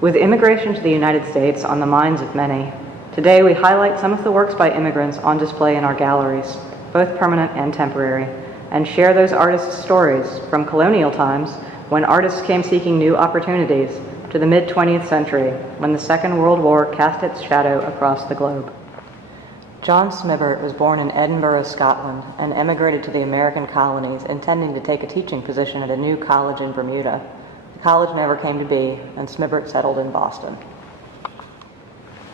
With immigration to the United States on the minds of many, today we highlight some of the works by immigrants on display in our galleries, both permanent and temporary, and share those artists' stories from colonial times when artists came seeking new opportunities to the mid-20th century when the Second World War cast its shadow across the globe. John Smibbert was born in Edinburgh, Scotland, and emigrated to the American colonies intending to take a teaching position at a new college in Bermuda. The college never came to be, and Smibbert settled in Boston.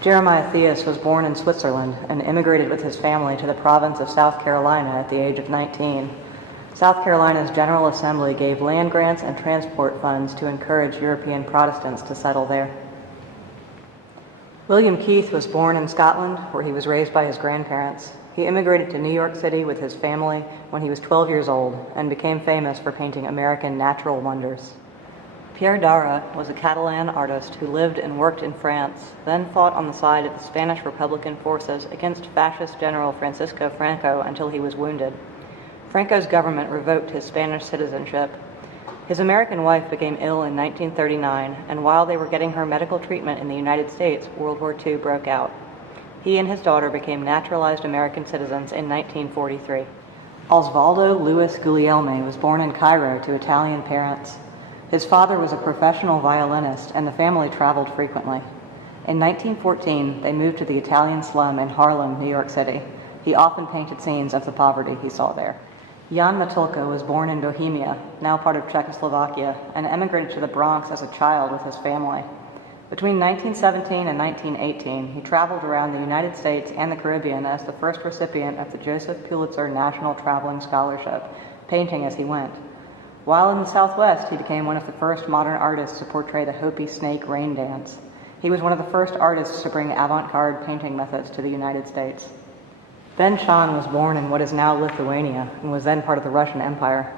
Jeremiah Theus was born in Switzerland and immigrated with his family to the province of South Carolina at the age of 19. South Carolina's General Assembly gave land grants and transport funds to encourage European Protestants to settle there. William Keith was born in Scotland, where he was raised by his grandparents. He immigrated to New York City with his family when he was 12 years old and became famous for painting American natural wonders. Pierre Dara was a Catalan artist who lived and worked in France, then fought on the side of the Spanish Republican forces against fascist General Francisco Franco until he was wounded. Franco's government revoked his Spanish citizenship. His American wife became ill in 1939, and while they were getting her medical treatment in the United States, World War II broke out. He and his daughter became naturalized American citizens in 1943. Osvaldo Luis Guglielmi was born in Cairo to Italian parents. His father was a professional violinist, and the family traveled frequently. In 1914, they moved to the Italian slum in Harlem, New York City. He often painted scenes of the poverty he saw there. Jan Matulka was born in Bohemia, now part of Czechoslovakia, and emigrated to the Bronx as a child with his family. Between 1917 and 1918, he traveled around the United States and the Caribbean as the first recipient of the Joseph Pulitzer National Traveling Scholarship, painting as he went. While in the Southwest, he became one of the first modern artists to portray the Hopi snake rain dance. He was one of the first artists to bring avant-garde painting methods to the United States. Ben Shahn was born in what is now Lithuania and was then part of the Russian Empire.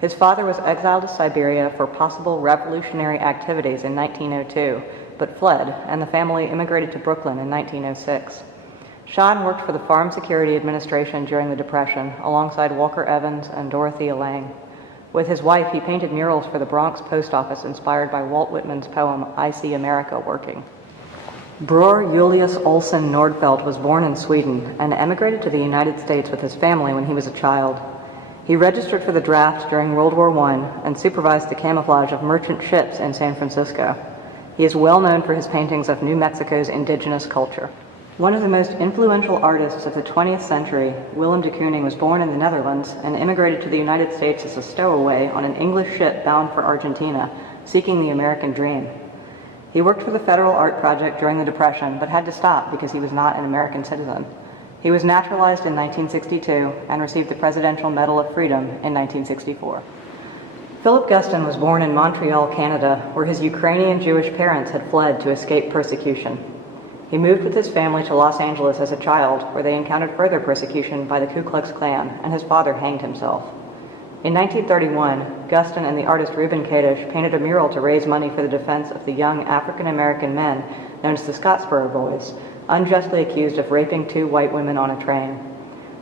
His father was exiled to Siberia for possible revolutionary activities in 1902, but fled, and the family immigrated to Brooklyn in 1906. Shahn worked for the Farm Security Administration during the Depression, alongside Walker Evans and Dorothea Lange. With his wife, he painted murals for the Bronx post office inspired by Walt Whitman's poem, I See America Working. Bror Julius Olsson Nordfeldt was born in Sweden and emigrated to the United States with his family when he was a child. He registered for the draft during World War I and supervised the camouflage of merchant ships in San Francisco. He is well known for his paintings of New Mexico's indigenous culture. One of the most influential artists of the 20th century, Willem de Kooning, was born in the Netherlands and immigrated to the United States as a stowaway on an English ship bound for Argentina, seeking the American dream. He worked for the Federal Art Project during the Depression, but had to stop because he was not an American citizen. He was naturalized in 1962 and received the Presidential Medal of Freedom in 1964. Philip Guston was born in Montreal, Canada, where his Ukrainian Jewish parents had fled to escape persecution. He moved with his family to Los Angeles as a child, where they encountered further persecution by the Ku Klux Klan, and his father hanged himself. In 1931, Guston and the artist Reuben Kadish painted a mural to raise money for the defense of the young African-American men known as the Scottsboro Boys, unjustly accused of raping 2 white women on a train.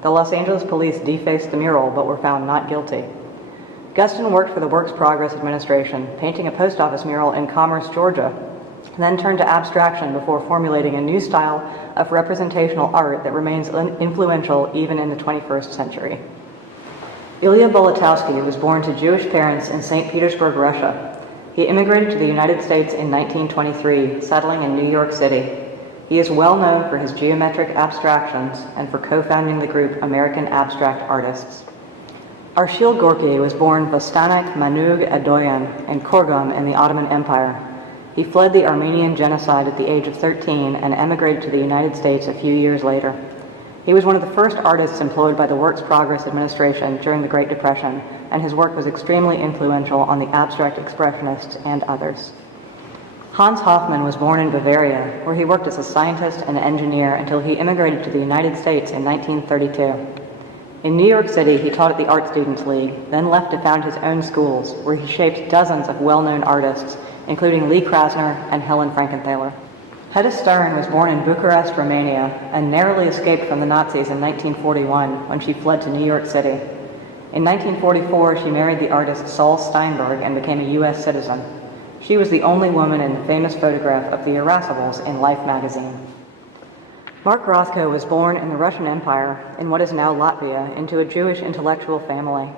The Los Angeles police defaced the mural but were found not guilty. Guston worked for the Works Progress Administration, painting a post office mural in Commerce, Georgia, then turned to abstraction before formulating a new style of representational art that remains influential even in the 21st century. Ilya Bolotowsky was born to Jewish parents in St. Petersburg, Russia. He immigrated to the United States in 1923, settling in New York City. He is well known for his geometric abstractions and for co-founding the group American Abstract Artists. Arshil Gorky was born Vostanak Manug Adoyan in Korgum in the Ottoman Empire. He fled the Armenian genocide at the age of 13 and emigrated to the United States a few years later. He was one of the first artists employed by the Works Progress Administration during the Great Depression, and his work was extremely influential on the abstract expressionists and others. Hans Hofmann was born in Bavaria, where he worked as a scientist and engineer until he immigrated to the United States in 1932. In New York City, he taught at the Art Students League, then left to found his own schools, where he shaped dozens of well-known artists, including Lee Krasner and Helen Frankenthaler. Hedda Stern was born in Bucharest, Romania, and narrowly escaped from the Nazis in 1941 when she fled to New York City. In 1944, she married the artist Saul Steinberg and became a U.S. citizen. She was the only woman in the famous photograph of the Irascibles in Life magazine. Mark Rothko was born in the Russian Empire, in what is now Latvia, into a Jewish intellectual family.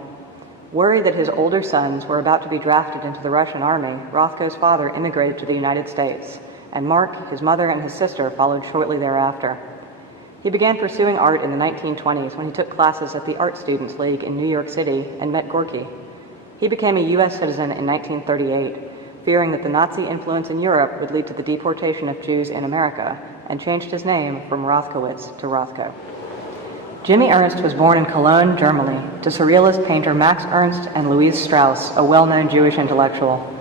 Worried that his older sons were about to be drafted into the Russian army, Rothko's father immigrated to the United States, and Mark, his mother, and his sister followed shortly thereafter. He began pursuing art in the 1920s when he took classes at the Art Students League in New York City and met Gorky. He became a U.S. citizen in 1938, fearing that the Nazi influence in Europe would lead to the deportation of Jews in America, and changed his name from Rothkowitz to Rothko. Jimmy Ernst was born in Cologne, Germany, to surrealist painter Max Ernst and Louise Strauss, a well-known Jewish intellectual.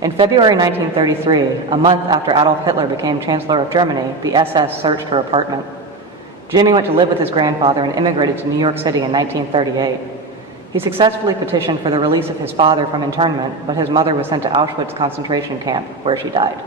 In February 1933, a month after Adolf Hitler became Chancellor of Germany, the SS searched her apartment. Jimmy went to live with his grandfather and immigrated to New York City in 1938. He successfully petitioned for the release of his father from internment, but his mother was sent to Auschwitz concentration camp, where she died.